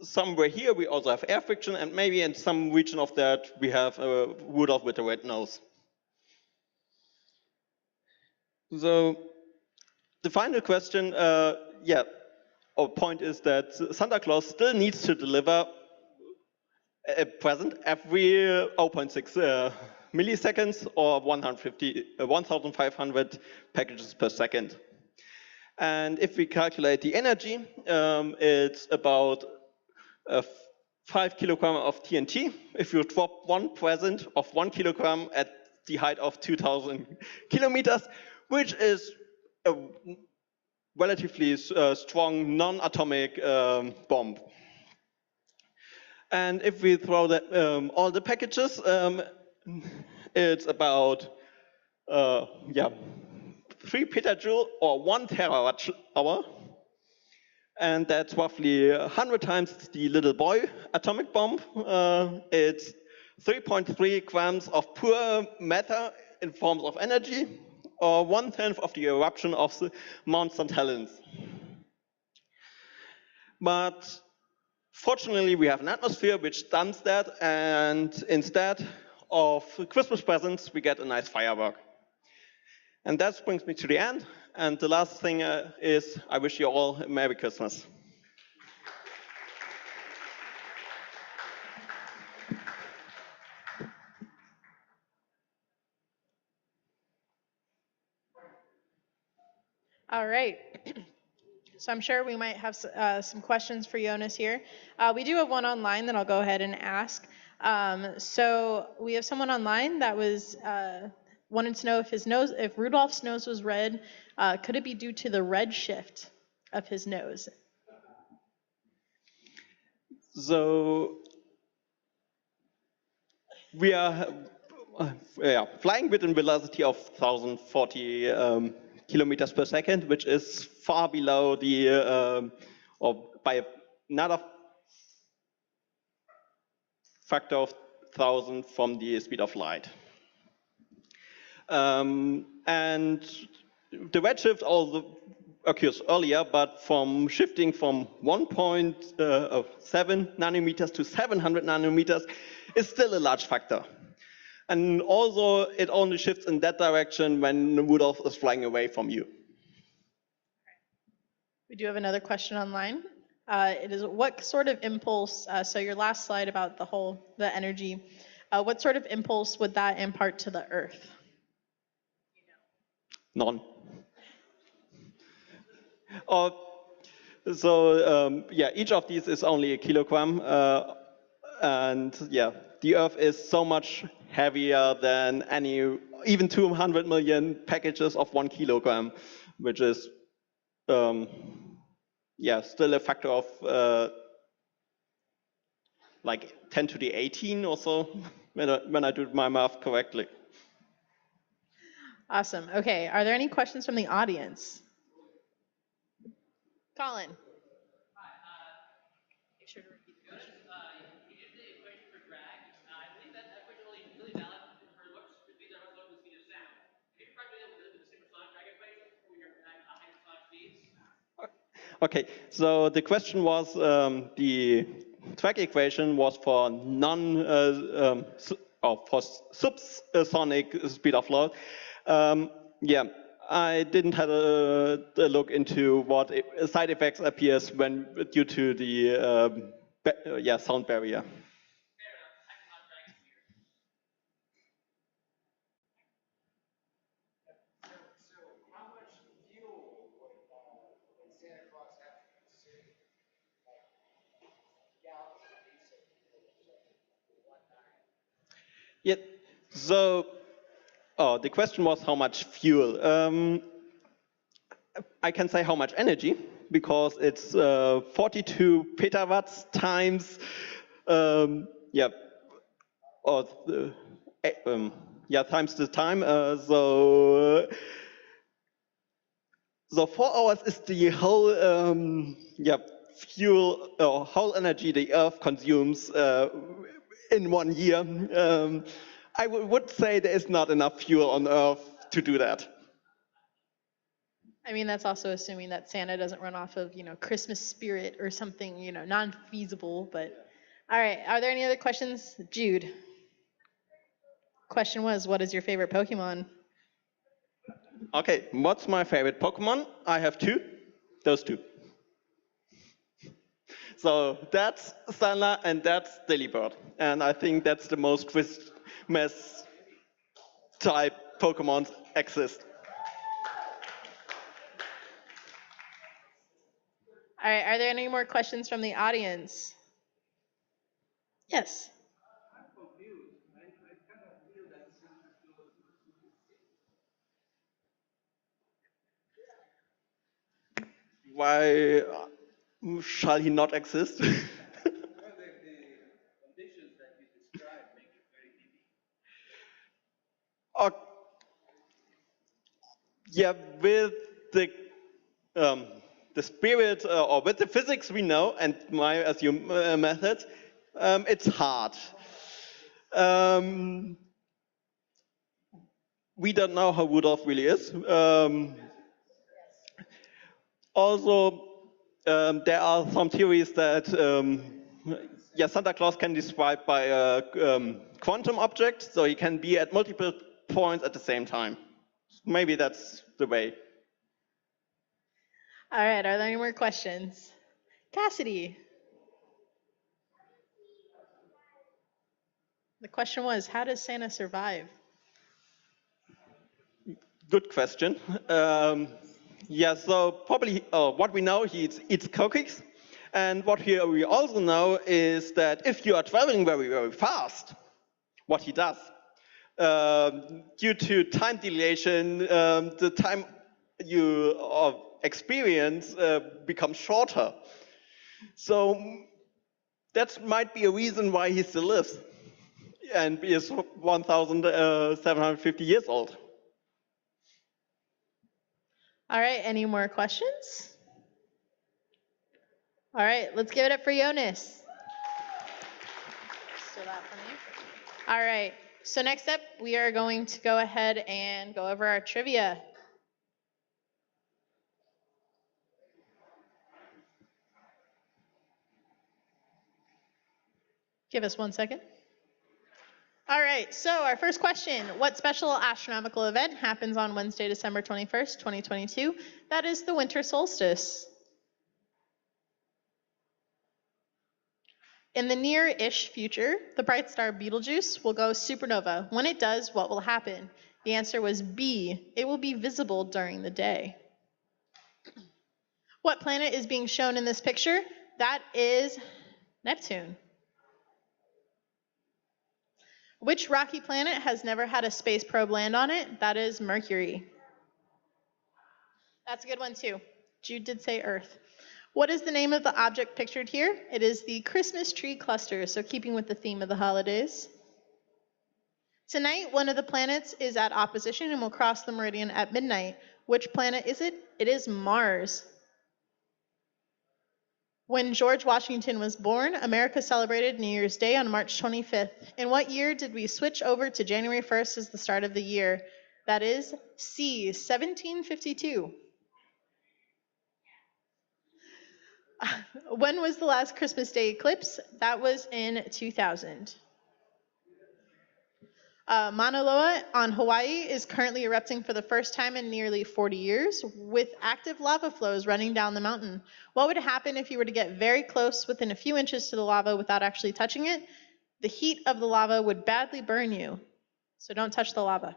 somewhere here we also have air friction, and maybe in some region of that we have Rudolph with the red nose. So the final question, or point is that Santa Claus still needs to deliver a present every 0.6 milliseconds or 1,500 packages per second. And if we calculate the energy, it's about 5 kilogram of TNT. If you drop one present of 1 kilogram at the height of 2,000 kilometers, which is a relatively strong non-atomic bomb. And if we throw all the packages, it's about 3 petajoule or 1 terawatt hour. And that's roughly 100 times the little boy atomic bomb. It's 3.3 grams of pure matter in forms of energy, or 1/10 of the eruption of the Mount St. Helens. But fortunately, we have an atmosphere which stunts that, and instead of Christmas presents, we get a nice firework. And that brings me to the end. And the last thing is, I wish you all a Merry Christmas. All right. So I'm sure we might have some questions for Jonas here. We do have one online that I'll go ahead and ask. So we have someone online that was wanted to know if Rudolph's nose was red, could it be due to the red shift of his nose? So we are flying with a velocity of 1,040 kilometers per second, which is far below the, or by another factor of 1,000 from the speed of light. And the redshift also occurs earlier, but from shifting from 1.7 nanometers to 700 nanometers is still a large factor. And also, it only shifts in that direction when Rudolph is flying away from you. We do have another question online. It is what sort of impulse, so your last slide about the energy, what sort of impulse would that impart to the Earth? None. Each of these is only a kilogram. And the Earth is so much heavier than even 200 million packages of 1 kilogram, which is still a factor of like 10 to the 18 or so, when I do my math correctly. Awesome. Okay, are there any questions from the audience? Colin. Make sure to repeat the question. Is the equation for drag? I believe that equation only really valid for what speeds are much lower than the speed of sound. Have you tried doing that with the supersonic drag equation, where you're at hypersonic speeds? Okay, so the question was, the drag equation was for subsonic speed of light. I didn't have a look into what side effects appears when due to the sound barrier. Yeah, so the question was how much fuel. I can say how much energy, because it's 42 petawatts times, times the time. So 4 hours is the whole fuel or whole energy the Earth consumes in 1 year. I would say there is not enough fuel on Earth to do that. I mean, that's also assuming that Santa doesn't run off of, Christmas spirit or something, non-feasible, but all right. Are there any other questions? Jude. Question was, what is your favorite Pokemon? Okay, what's my favorite Pokemon? I have two. Those two. So that's Santa and that's Delibird. And I think that's the most Christmas type Pokemon exist. All right. Are there any more questions from the audience? Yes. Why shall he not exist? Oh, yeah, with the um, the spirit or with the physics we know and my assume method, it's hard. Um, we don't know how Rudolph really is. Also, there are some theories that yeah, Santa Claus can be described by a quantum object, so he can be at multiple points at the same time. Maybe that's the way. All right. Are there any more questions? Cassidy. The question was, how does Santa survive? Good question. Yeah, so probably what we know, he eats cookies. And what we also know is that if you are traveling very, very fast, what he does, due to time dilation, the time you experience becomes shorter. So that might be a reason why he still lives and is 1,750 years old. All right. Any more questions? All right. Let's give it up for Jonas. Still that for me. All right. So next up, we are going to go ahead and go over our trivia. Give us 1 second. All right, so our first question. What special astronomical event happens on Wednesday, December 21st, 2022? That is the winter solstice. In the near-ish future, the bright star Betelgeuse will go supernova. When it does, what will happen? The answer was B. It will be visible during the day. What planet is being shown in this picture? That is Neptune. Which rocky planet has never had a space probe land on it? That is Mercury. That's a good one too. Jude did say Earth. What is the name of the object pictured here? It is the Christmas tree cluster, so keeping with the theme of the holidays. Tonight, one of the planets is at opposition and will cross the meridian at midnight. Which planet is it? It is Mars. When George Washington was born, America celebrated New Year's Day on March 25th. In what year did we switch over to January 1st as the start of the year? That is C, 1752. When was the last Christmas Day eclipse? That was in 2000. Mauna Loa on Hawaii is currently erupting for the first time in nearly 40 years with active lava flows running down the mountain. What would happen if you were to get very close within a few inches to the lava without actually touching it? The heat of the lava would badly burn you, so don't touch the lava.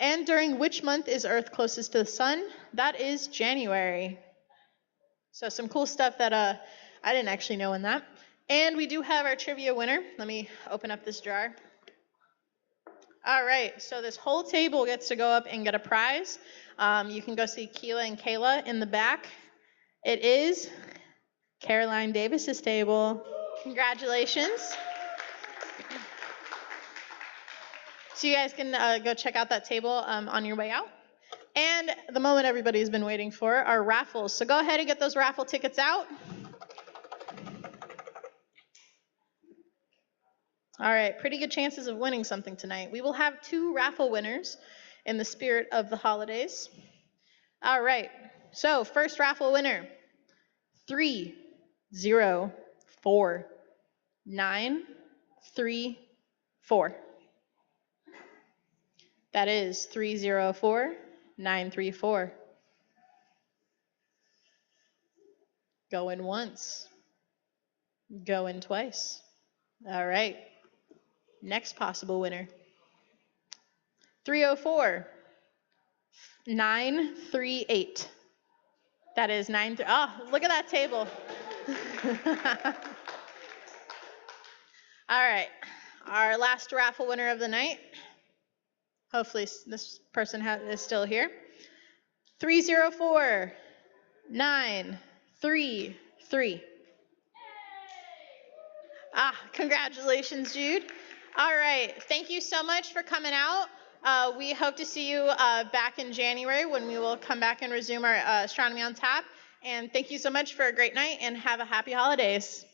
And during which month is Earth closest to the sun? That is January. So some cool stuff that I didn't actually know in that. And we do have our trivia winner. Let me open up this jar. All right, so this whole table gets to go up and get a prize. You can go see Keela and Kayla in the back. It is Caroline Davis's table. Congratulations. So you guys can go check out that table on your way out. And the moment everybody's been waiting for, our raffles. So go ahead and get those raffle tickets out. All right, pretty good chances of winning something tonight. We will have 2 raffle winners in the spirit of the holidays. All right. So first raffle winner, 304934. That is 304934. Going once. Going twice. All right. Next possible winner. 304938. That is 9. Oh, look at that table. All right. Our last raffle winner of the night. Hopefully this person is still here. 304933. Congratulations, Jude. All right. Thank you so much for coming out. We hope to see you back in January when we will come back and resume our Astronomy on Tap. And thank you so much for a great night and have a happy holidays.